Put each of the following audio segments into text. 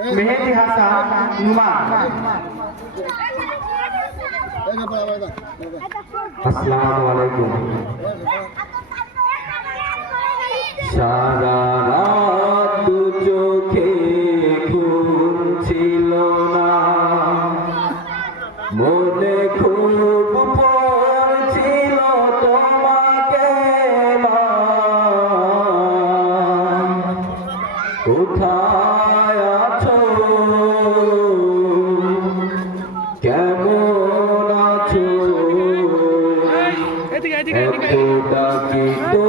মেহেদি হাসান নুমান আসসালামু আলাইকুম। সারা রাত চোখে ঘুম ছিল না। মনে খুব পড়ছিল তোমাকে এত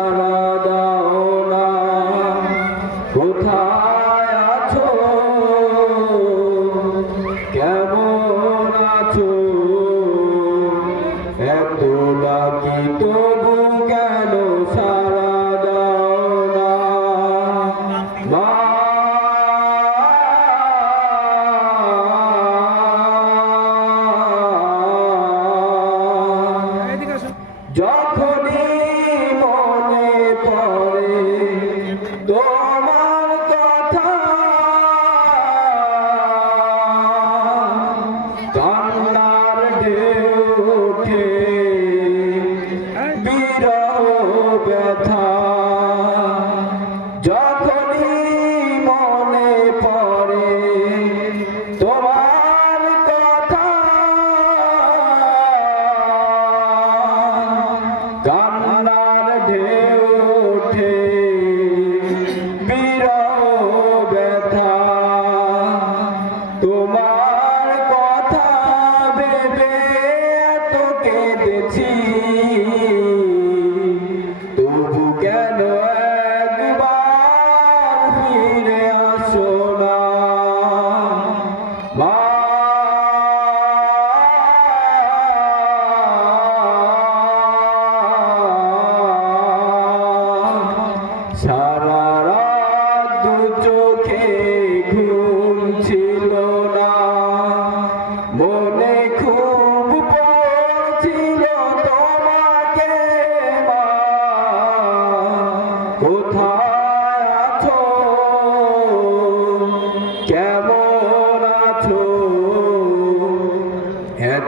সারা দাও না কোথায় আছো? কেমন আছো? এত ডাকি তবু কেন সারা দাও না মা যখনই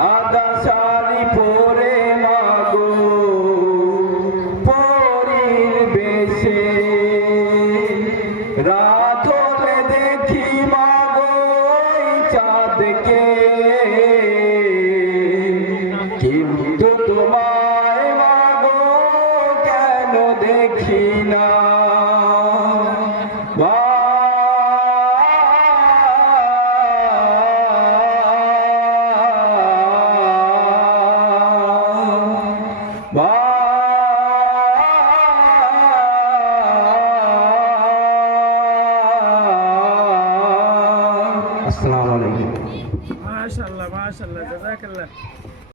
সাদা শাড়ি পরে মাগো, পরীর বেশে। রাত হলে দেখি মাগো চাঁদকে। কিন্তু তোমায় মাগো কেন দেখি না? আসসালামু আলাইকুম মাশাল্লাহ মাশাল্লাহ জাজাকাল্লাহ